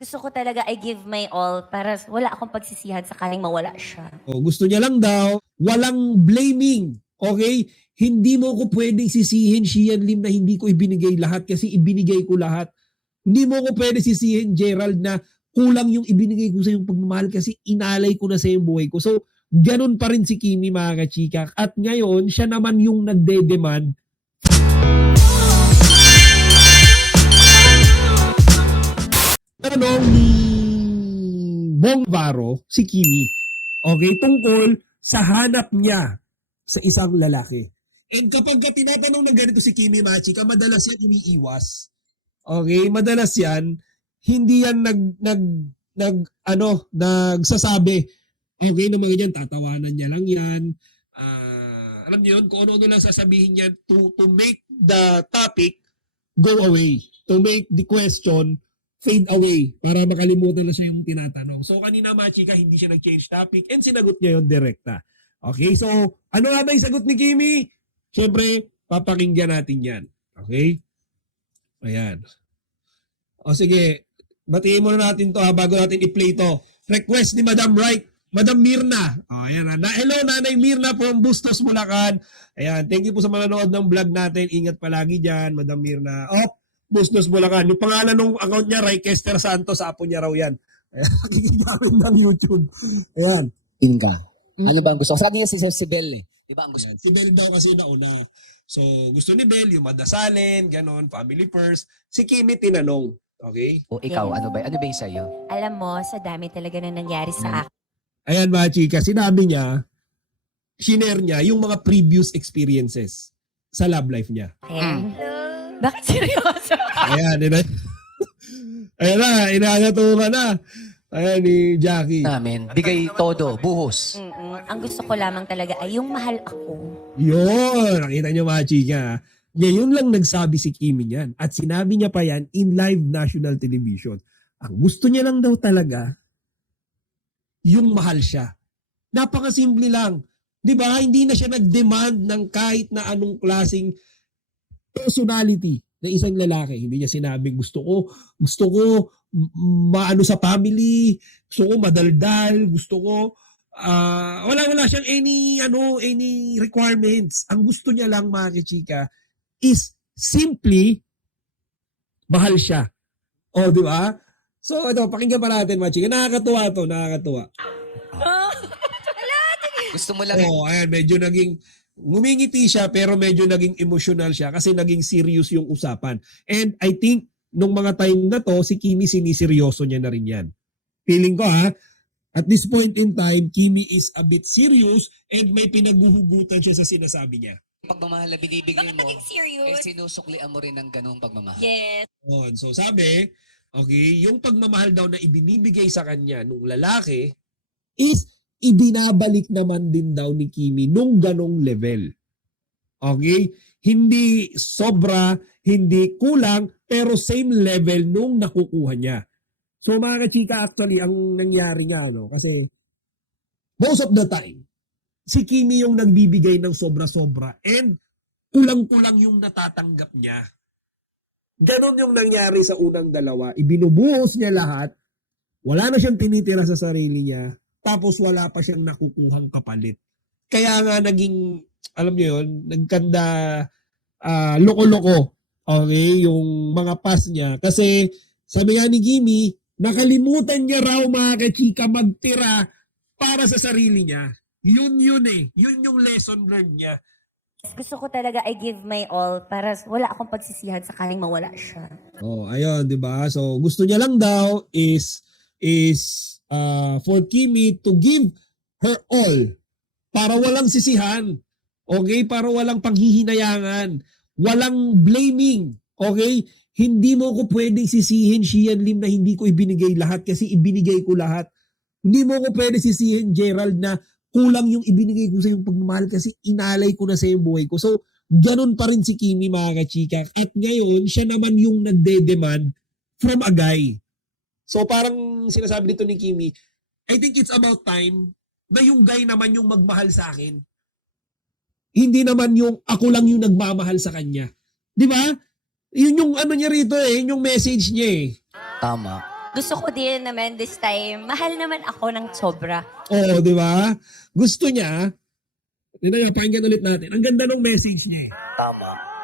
Gusto ko talaga I give my all para wala akong pagsisihan sakaling mawala siya. O, gusto niya lang daw, walang blaming. Okay? Hindi mo ko pwedeng sisihin, Shian Lim, na hindi ko ibinigay lahat kasi ibinigay ko lahat. Hindi mo ko pwede sisihin, Gerald, na kulang yung ibinigay ko sa yung pagmamahal kasi inalay ko na sa yung buhay ko. So, ganun pa rin si Kimi, mga kachika. At ngayon, siya naman yung nagde-demand. Tanong ni Bong Varo, si Kimi, okay, tungkol sa hanap niya sa isang lalaki. And kapag tinatanong ng ganito si Kimi, mga chika, madalas yan umiiwas. Okay, madalas yan, hindi yan nagsasabi. Okay, ng mga yan, tatawanan niya lang yan. Alam niyo yun, kung ano-ano lang sasabihin niya to make the topic go away. To make the question fade away para makalimutan na siya yung tinatanong. So kanina, mga chika, hindi siya nag-change topic and sinagot niya yun direkta. Okay, so ano nga ba yung sagot ni Kimi? Siyempre, papakinggan natin yan. Okay? Ayan. O sige, batiin muna natin to bago natin i-play to. Request ni Madam Wright, Madam Mirna. O, ayan na. Hello, Nanay Mirna from Bustos, Bulacan. Ayan, thank you po sa manonood ng vlog natin. Ingat palagi dyan, Madam Mirna. Bustos, Bulacan. Yung pangalan ng account niya, Raykester Santos, apo niya raw yan. Ayan, nakikigamit ng YouTube. Ayan. Inka. Ano ba ang gusto ko? Sabi niya si Bel eh. Di ba ang gusto? Si Bel daw kasi nauna. So, gusto ni Bel, yung madasalin, ganon, family first. Si Kimi tinanong. Okay? O ikaw, ano ba yung sa'yo? Alam mo, sa dami talaga na nangyari sa akin. Ayan, mga chika, sinabi niya, shinare niya yung mga previous experiences sa love life niya. Bakit seryoso? Ayan, ayan na, inagatungan na. Ayan ni Jackie. Namin, bigay todo, buhos. Ang gusto ko lamang talaga ay yung mahal ako. Yun, nakita niyo, mga chika. Ngayon lang nagsabi si Kimi niyan. At sinabi niya pa yan in live national television. Ang gusto niya lang daw talaga, yung mahal siya. Napakasimple lang. Di ba? Hindi na siya nag-demand ng kahit na anong klaseng personality na isang lalaki. Hindi niya sinabing gusto ko maano sa family, gusto ko madaldal, gusto ko wala siyang any requirements. Ang gusto niya lang, mga kichika, is simply mahal siya. O, di ba? So, ito, pakinggan pa natin, mga chika. Nakakatuwa to, nakakatuwa. Gusto mo lang Ayan, medyo naging, ngumingiti siya, pero medyo naging emotional siya kasi naging serious yung usapan. And I think, nung mga time na to, si Kimi siniseryoso niya na rin yan. Feeling ko, at this point in time, Kimi is a bit serious and may pinaghuhugutan siya sa sinasabi niya. pagmamahal na binibigay Bakit mo, naging serious? sinusuklian mo rin ng ganung pagmamahal. Yes. So sabi, okay, yung pagmamahal daw na ibinibigay sa kanya nung lalaki is ibinabalik naman din daw ni Kimi nung ganong level. Okay? Hindi sobra, hindi kulang, pero same level nung nakukuha niya. So mga kachika, actually, ang nangyari nga, kasi most of the time, si Kimi yung nagbibigay ng sobra-sobra and kulang-kulang yung natatanggap niya. Ganon yung nangyari sa unang dalawa. Ibinubuhos niya lahat, wala na siyang tinitira sa sarili niya, tapos wala pa siyang nakukuhang kapalit. Kaya nga naging, alam niyo yun, nagkanda loko-loko, okay, yung mga pass niya. Kasi sabi nga ni Kimi, nakalimutan niya raw, mga kachika, magtira para sa sarili niya. Yun yung lesson learned niya. Gusto ko talaga I give my all para wala akong pagsisihan sakaling mawala siya. Ayun, 'di ba? So gusto niya lang daw is for Kimi to give her all para walang sisihan. Okay? Para walang paghihinayangan, walang blaming. Okay? Hindi mo ko pwedeng sisihin, Shian Lim, na hindi ko ibinigay lahat kasi ibinigay ko lahat. Hindi mo ko pwede sisihin, Gerald, na kulang yung ibinigay ko sa yung pagmamahal kasi inalay ko na sa yung buhay ko. So, ganun pa rin si Kimi, mga kachika. At ngayon, siya naman yung nagde-demand from a guy. So, parang sinasabi dito ni Kimi, I think it's about time na yung guy naman yung magmahal sa akin. Hindi naman yung ako lang yung nagmamahal sa kanya. Di ba? Yun yung ano niya rito yun yung message niya Tama. Gusto ko din naman this time, mahal naman ako ng sobra. Oo, di ba? Gusto niya, pakinggan ulit natin. Ang ganda ng message niya eh.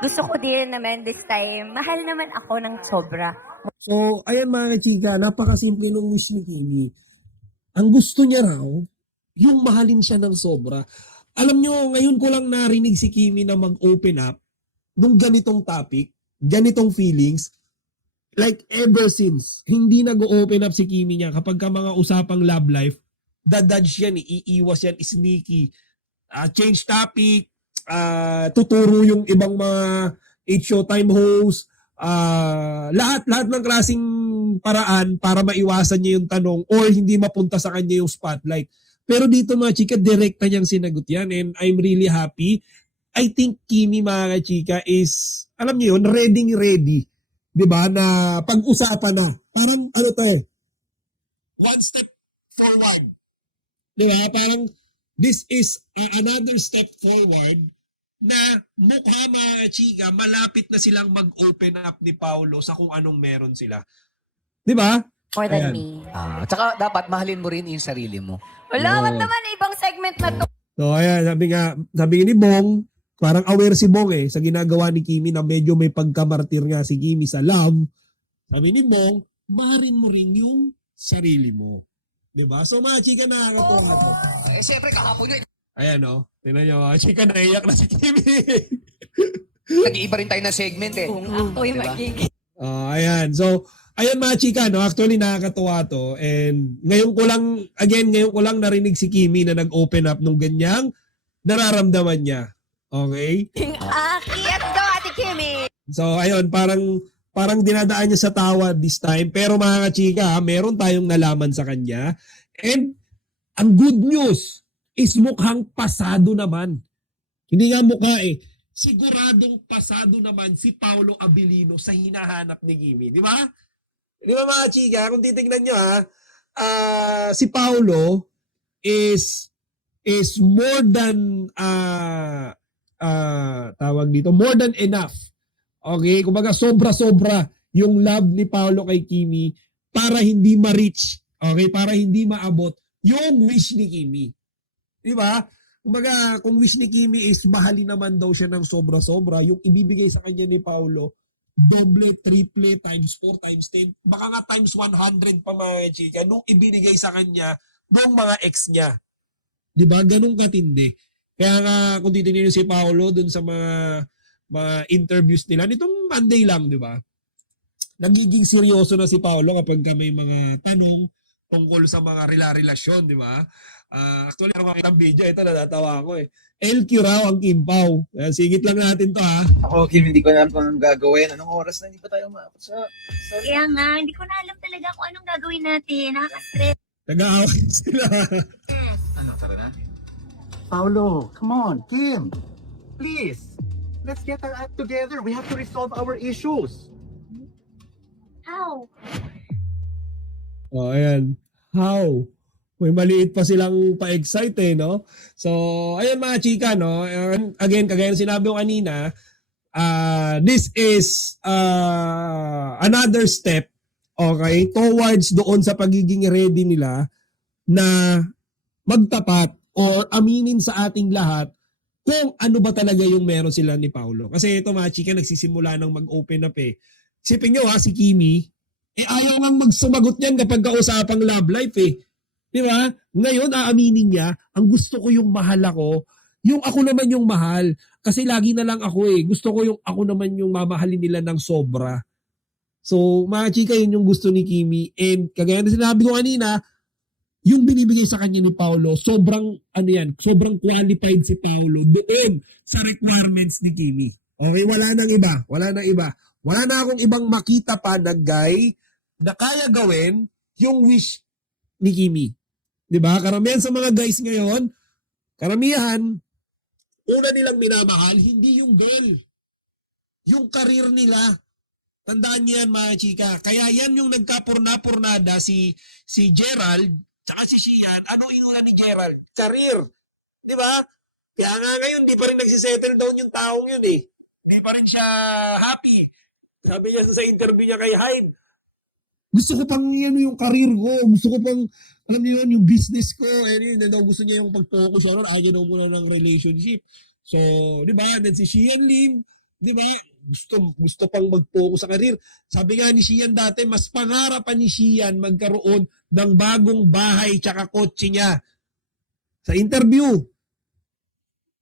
Gusto ko din naman this time, mahal naman ako ng sobra. So, ayan mga chika, napakasimple ng wish ni Kimi. Ang gusto niya raw, yung mahalin siya ng sobra. Alam nyo, ngayon ko lang narinig si Kimi na mag-open up nung ganitong topic, ganitong feelings, like ever since, hindi nag-open up si Kimi niya kapag ka mga usapang love life, dadadge yan, iiwas yan, sneaky, change topic, tuturo yung ibang mga 8 Showtime host, lahat ng klaseng paraan para maiwasan niya yung tanong or hindi mapunta sa kanya yung spotlight. Pero dito mga chika, direkta niyang sinagot yan and I'm really happy. I think Kimi mga chika is, alam niyo yun, ready. 'Di ba? Na pag-usapan na. Parang ano to eh. One step forward. 'Di ba? Parang this is another step forward na mukha mga chika, malapit na silang mag-open up ni Paolo sa kung anong meron sila. 'Di ba? More than Ayan. me. Tsaka dapat mahalin mo rin yung sarili mo. Wala, Oo. wag naman ibang segment na to. So ayan, sabi ni Bong, parang aware si Bong eh sa ginagawa ni Kimi na medyo may pagkamartir nga si Kimi sa love. Sabi ni Bong, mahalin mo rin yung sarili mo. 'Di ba? So mga chika, nakakatuwa to. Siyempre, kakapon nyo. Ayan o, tingnan nyo mga chika, naiyak na si Kimi. Nag-iiba rin tayo na segment eh. Kung ako'y Diba? magiging... Ayan. So, ayan mga chika, no? Actually nakakatuwa to. And ngayon ko lang narinig si Kimi na nag-open up nung ganyang nararamdaman niya. Okay? Let's go, Ate Kimi! So, ayun, parang dinadaan niya sa tawa this time. Pero mga chika, meron tayong nalaman sa kanya. And ang good news is mukhang pasado naman. Hindi nga mukha eh. Siguradong pasado naman si Paolo Abilino sa hinahanap ni Kimi. Di ba? Di ba mga chika? Kung titignan nyo si Paolo is more than tawag dito, more than enough. Okay? Kumbaga sobra-sobra yung love ni Paolo kay Kimi para hindi ma-reach. Okay? Para hindi maabot yung wish ni Kimi. Di ba? Kumbaga, kung wish ni Kimi is mahalin naman daw siya ng sobra-sobra, yung ibibigay sa kanya ni Paolo, doble, triple, times 4, times 10, baka nga times 100 pa mga chika, nung ibinigay sa kanya ng mga ex niya. Di ba? Ganun katindi. Kaya nga, kung titignan niyo si Paolo dun sa mga interviews nila, nitong Monday lang, di ba? Nagiging seryoso na si Paolo kapag may mga tanong tungkol sa mga relasyon, di ba? Actually, ano makita ang video, ito natatawa ako eh. LQ raw ang Kimpaw. Sigit lang natin to ha. Ako, Kim, hindi ko alam kung anong gagawin. Anong oras na hindi pa tayo maabot sa... Kaya nga, hindi ko na alam talaga kung anong gagawin natin. Nakaka-stress. Nag-aaway sila. Ano, tara na? Paolo, come on, Kim. Please, let's get our act together. We have to resolve our issues. How? Oh, ayan. How? May maliit pa silang pa-excite eh, no? So, ayan mga chika, no? Again, kagaya ng sinabi ko kanina, this is another step, okay, towards doon sa pagiging ready nila na magtapat o aminin sa ating lahat kung ano ba talaga yung meron sila ni Paolo. Kasi ito mga chika, nagsisimula ng mag-open up eh. Isipin nyo si Kimi, ayaw nga magsumagot niyan kapag kausapang love life eh. Di ba? Ngayon, aaminin niya, ang gusto ko yung mahal ako, yung ako naman yung mahal. Kasi lagi na lang ako eh. Gusto ko yung ako naman yung mamahalin nila ng sobra. So, mga chika, yun yung gusto ni Kimi. And kagaya na sinabi ko kanina, yung binibigay sa kanya ni Paolo, sobrang qualified si Paolo doon sa requirements ni Kimi. Okay, wala nang iba. Wala na akong ibang makita pa na guy na kaya gawin yung wish ni Kimi. 'Di ba? Karamihan sa mga guys ngayon, una nilang minamahal, hindi yung girl. Yung karir nila. Tandaan niyo yan mga chika. Kaya yan yung nagkapurna-purnada si Gerald, tsaka si Shian. Ano inuna ni Gerald? Career. 'Di ba? Kaya nga ngayon, di pa rin nagsisettle down yung taong yun eh. Di pa rin siya happy. Sabi niya sa interview niya kay Hyde, Gusto ko pang yung career ko. Gusto ko pang, alam niyo yun, yung business ko. And yun, daw gusto niya yung pag-focus siya ron. Ayaw daw muna ng relationship. So, di ba? Then si Xian Lim, di ba? Gusto pang mag-focus sa career. Sabi nga ni Xian dati, mas pangarapan ni Xian magkaroon ng bagong bahay tsaka kotse niya. Sa interview,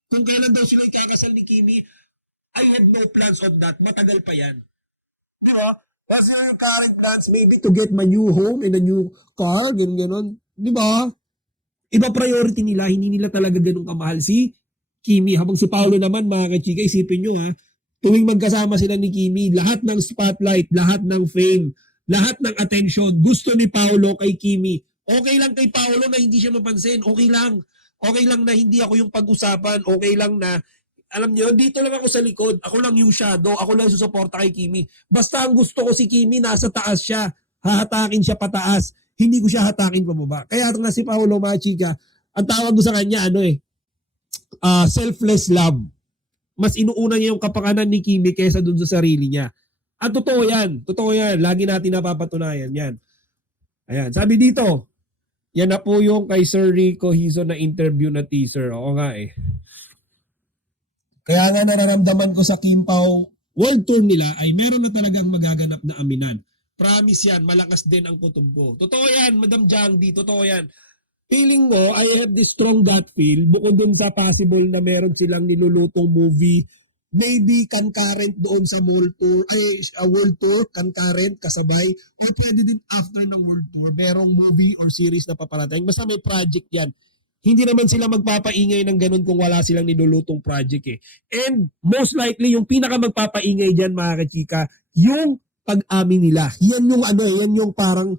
kung kailan daw sila ikakasal ni Kimi, I had no plans on that. Matagal pa yan. Di ba? Kasi yung current plans, maybe to get my new home and a new car, gano'n. Di ba? Iba priority nila, hindi nila talaga ganun kamahal si Kimi. Habang si Paolo naman, mga kachika, isipin nyo ha, tuwing magkasama sila ni Kimi, lahat ng spotlight, lahat ng fame, lahat ng attention, gusto ni Paolo kay Kimi. Okay lang kay Paolo na hindi siya mapansin. Okay lang. Okay lang na hindi ako yung pag-usapan. Okay lang na, alam niyo, dito lang ako sa likod. Ako lang yung shadow. Ako lang susuporta kay Kimi. Basta ang gusto ko si Kimi, nasa taas siya. Hahatakin siya pataas. Hindi ko siya hatakin pababa. Kaya nga si Paolo, mga chika, ang tawag ko sa kanya, selfless love. Mas inuuna niya yung kapakanan ni Kimi kaysa dun sa sarili niya. At totoo yan. Totoo yan. Lagi natin napapatunayan yan. Ayan. Sabi dito, yan na po yung kay Sir Rico Hizo na interview na teaser. Oo nga eh. Kaya nga nararamdaman ko sa Kim Pao World Tour nila ay meron na talagang magaganap na aminan. Promise yan, malakas din ang kutob ko. Totoo yan, Madam Jangdi, totoo yan. Feeling mo, I have this strong gut feel, bukod dun sa possible na meron silang nilulutong movie, maybe concurrent doon sa World Tour, concurrent, kasabay, or pwede din after ng World Tour, merong movie or series na paparating. Basta may project yan. Hindi naman sila magpapaingay ng ganun kung wala silang nilulutong project eh. And most likely, yung pinaka magpapaingay dyan, mga kachika, yung pag-amin nila. Yan yung yan yung parang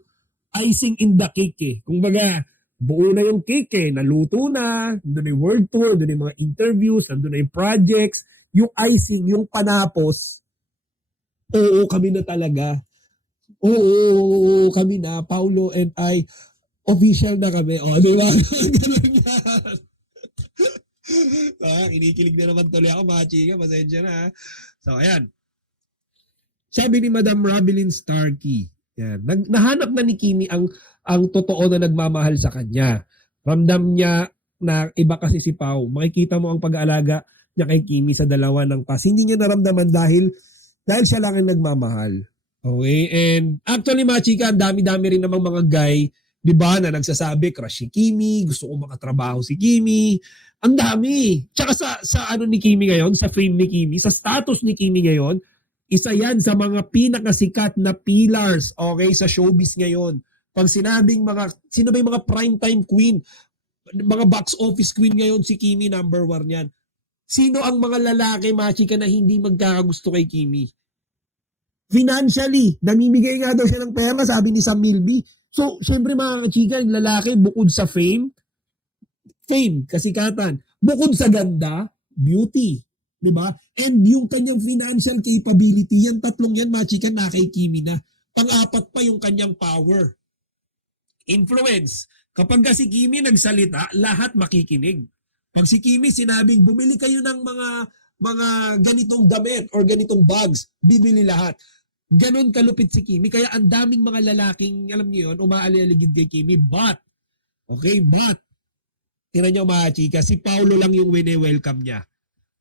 icing in the cake eh. Kung baga, buo na yung cake eh, naluto na, doon yung world tour, doon yung mga interviews, doon na yung projects, yung icing, yung panapos, oo, kami na talaga. Oo, kami na, Paulo and I, official na kami. O, di ba? Ganun yan. Kinikilig na naman tuloy ako, mga chika. Pasensya na. Ha? So, ayan. Sabi ni Madam Robilyn Starkey, yan, nahanap na ni Kimi ang totoo na nagmamahal sa kanya. Ramdam niya na iba kasi si Pao. Makikita mo ang pag-aalaga niya kay Kimi sa dalawa ng pas. Hindi niya naramdaman dahil siya lang ang nagmamahal. Okay? And actually, mga chika, ang dami-dami rin namang mga guy, di ba, na nagsasabi, crush si Kimi, gusto ko makatrabaho si Kimi. Ang dami. Tsaka sa ano ni Kimi ngayon, sa fame ni Kimi, sa status ni Kimi ngayon, isa yan sa mga pinakasikat na pillars, okay, sa showbiz ngayon. Pag sinabing sino ba yung mga primetime queen, mga box office queen ngayon, si Kimi number 1 yan. Sino ang mga lalaki, mga chika, na hindi magkakagusto kay Kimi? Financially, namimigay nga daw siya ng pera, sabi ni Sam Milby. So, syempre mga chika, yung lalaki, bukod sa fame, kasikatan. Bukod sa ganda, beauty. Diba? And yung kanyang financial capability, yan tatlong yan, mga chika, na kay Kimi na. Pang-apat pa yung kanyang power. Influence. Kapag si Kimi nagsalita, lahat makikinig. Pag si Kimi sinabing, bumili kayo ng mga ganitong damit or ganitong bags, bibili lahat. Ganon kalupit si Kimi. Kaya ang daming mga lalaking, alam niyo yun, umaalalaligid kay Kimi. But, tira niyo mga chika, si Paulo lang yung wine-welcome niya.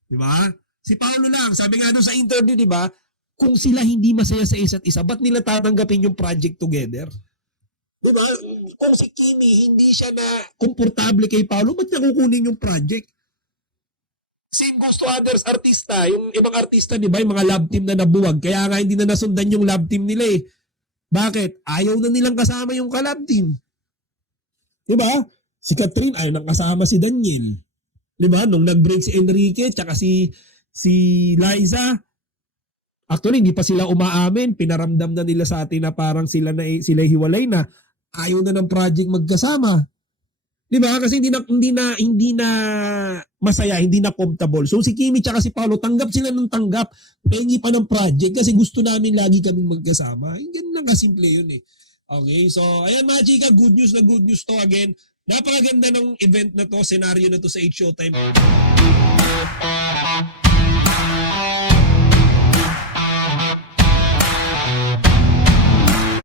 Diba? Si Paulo lang. Sabi nga doon sa interview, diba? Kung sila hindi masaya sa isa't isa, ba't nila tatanggapin yung project together? Diba? Kung si Kimi hindi siya na komportable kay Paulo, ba't niya kukunin yung project? Same goes to others artista. Yung ibang artista, di ba, yung mga love team na nabuwag. Kaya nga hindi na nasundan yung love team nila eh. Bakit? Ayaw na nilang kasama yung ka-love team. Di ba? Si Catherine ayaw nang kasama si Daniel. Di ba? Nung nag-break si Enrique tsaka si Liza, actually hindi pa sila umaamin. Pinaramdam na nila sa atin na parang sila hiwalay na. Ayaw na ng project magkasama. Di ba? Kasi hindi na masaya, hindi na comfortable. So si Kimi tsaka si Paulo, tanggap sila ng tanggap. Pengi pa ng project kasi gusto namin lagi kaming magkasama. Ganun lang kasimple yun eh. Okay, so ayan mga chika, good news to again. Napakaganda ng event na to, senaryo na to sa H Showtime.